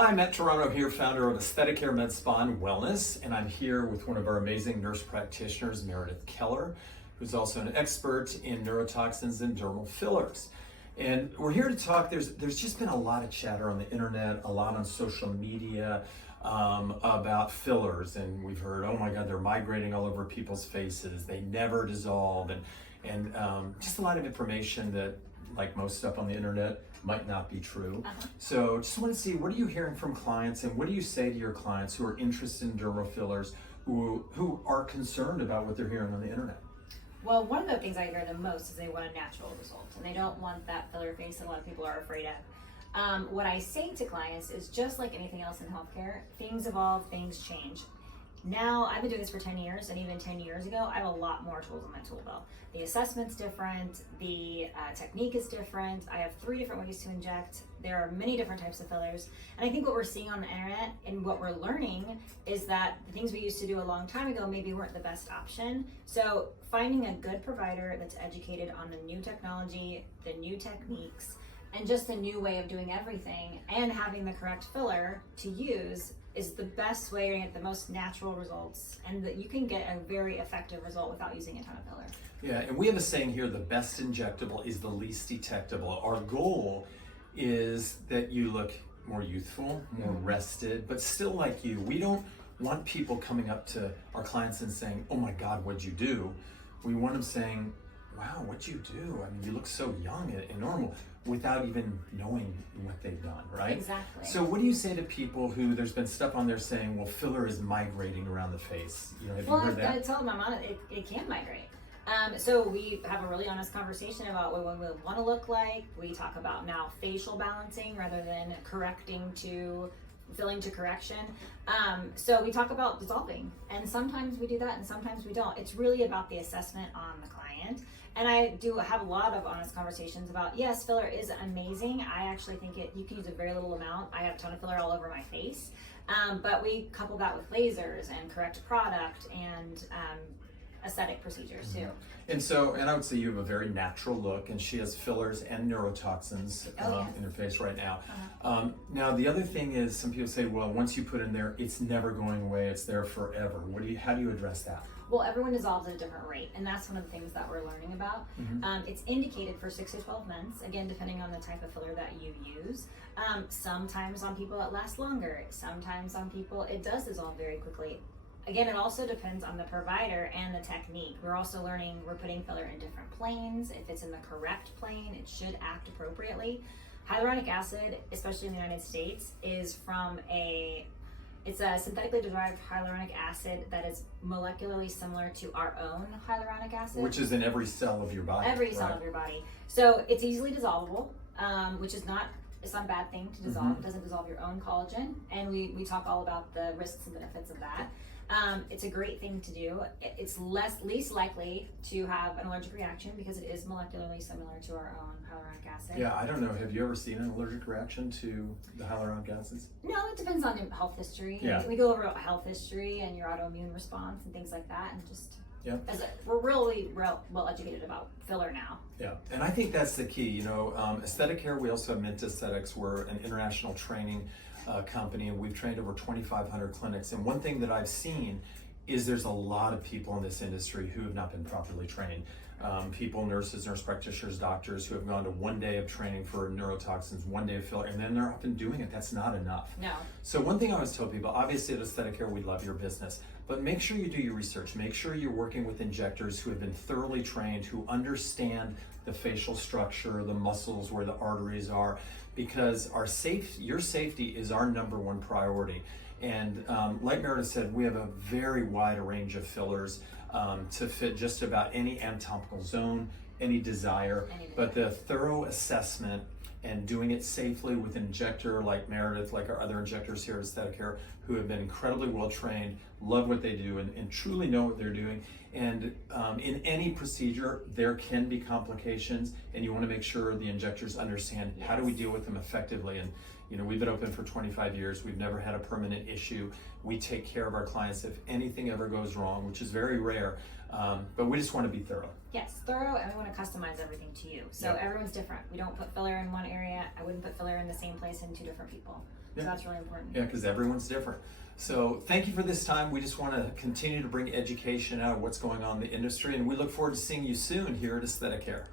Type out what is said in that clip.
Hi, Matt Toronto here, founder of Aesthetic Care Med Spa and Wellness, and I'm here with one of our amazing nurse practitioners, Meredith Keller, who's also an expert in neurotoxins and dermal fillers. And we're here to talk. There's just been a lot of chatter on the internet, a lot on social media about fillers, and we've heard, oh my God, they're migrating all over people's faces. They never dissolve, and just a lot of information that, like most stuff on the internet, might not be true. So just want to see, what are you hearing from clients, and what do you say to your clients who are interested in dermal fillers, who are concerned about what they're hearing on the internet? Well, one of the things I hear the most is they want a natural result, and they don't want that filler face that a lot of people are afraid of. What I say to clients is, just like anything else in healthcare, things evolve, things change. Now, I've been doing this for 10 years, and even 10 years ago, I have a lot more tools in my tool belt. The assessment's different, the technique is different. I have 3 different ways to inject. There are many different types of fillers. And I think what we're seeing on the internet and what we're learning is that the things we used to do a long time ago maybe weren't the best option. So finding a good provider that's educated on the new technology, the new techniques, and just a new way of doing everything, and having the correct filler to use is the best way to get the most natural results, and that you can get a very effective result without using a ton of filler. Yeah, and we have a saying here, the best injectable is the least detectable. Our goal is that you look more youthful, more rested, but still like you. We don't want people coming up to our clients and saying, oh my God, what'd you do? We want them saying, wow, what'd you do? I mean, you look so young and normal, without even knowing what they've done, right? Exactly. So what do you say to people who, there's been stuff on there saying, well, filler is migrating around the face? You know, have you heard that? I tell them it can migrate. So we have a really honest conversation about what we want to look like. We talk about now facial balancing rather than filling to correction. So we talk about dissolving, and sometimes we do that and sometimes we don't. It's really about the assessment on the client. And I do have a lot of honest conversations about, yes, filler is amazing. I actually think you can use a very little amount. I have a ton of filler all over my face. But we couple that with lasers and correct product and aesthetic procedures too. And I would say you have a very natural look, and she has fillers and neurotoxins in her face right now. Now, the other thing is, some people say, well, once you put it in there, it's never going away, it's there forever. How do you address that? Well, everyone dissolves at a different rate, and that's one of the things that we're learning about. It's indicated for 6 to 12 months, again, depending on the type of filler that you use. Sometimes on people it lasts longer. Sometimes on people it does dissolve very quickly. Again, it also depends on the provider and the technique. We're also learning, we're putting filler in different planes. If it's in the correct plane, it should act appropriately. Hyaluronic acid, especially in the United States, it's a synthetically derived hyaluronic acid that is molecularly similar to our own hyaluronic acid. Which is in every cell of your body. Every cell of your body. So it's easily dissolvable, which is it's not a bad thing to dissolve. It doesn't dissolve your own collagen. And we talk all about the risks and benefits of that. It's a great thing to do. It's least likely to have an allergic reaction because it is molecularly similar to our own hyaluronic acid. Yeah, I don't know. Have you ever seen an allergic reaction to the hyaluronic acids? No, it depends on your health history. Yeah. We go over a health history and your autoimmune response and things like that, and just we're really well educated about filler now. Yeah, and I think that's the key. You know, aesthetic care, we also have Mint Aesthetics. We're an international training company, and we've trained over 2,500 clinics. And one thing that I've seen is there's a lot of people in this industry who have not been properly trained. People, nurses, nurse practitioners, doctors who have gone to 1 day of training for neurotoxins, 1 day of filler, and then they're up and doing it. That's not enough. No. So one thing I always tell people, obviously at Aesthetic Care, we love your business, but make sure you do your research. Make sure you're working with injectors who have been thoroughly trained, who understand the facial structure, the muscles, where the arteries are, because your safety is our #1 priority. And like Meredith said, we have a very wide range of fillers to fit just about any anatomical zone, any desire. But the thorough assessment and doing it safely with an injector like Meredith, like our other injectors here at Aesthetic Care, who have been incredibly well trained, love what they do, and truly know what they're doing. And in any procedure, there can be complications, and you want to make sure the injectors understand how do we deal with them effectively. And you know, we've been open for 25 years. We've never had a permanent issue. We take care of our clients if anything ever goes wrong, which is very rare. But we just want to be thorough. Yes, thorough, and we want to customize everything to you. So Yep. everyone's different. We don't put filler in one area. I wouldn't put filler in the same place in two different people. So Yeah. that's really important. Yeah, because everyone's different. So thank you for this time. We just want to continue to bring education out of what's going on in the industry, and we look forward to seeing you soon here at Aesthetic Hair.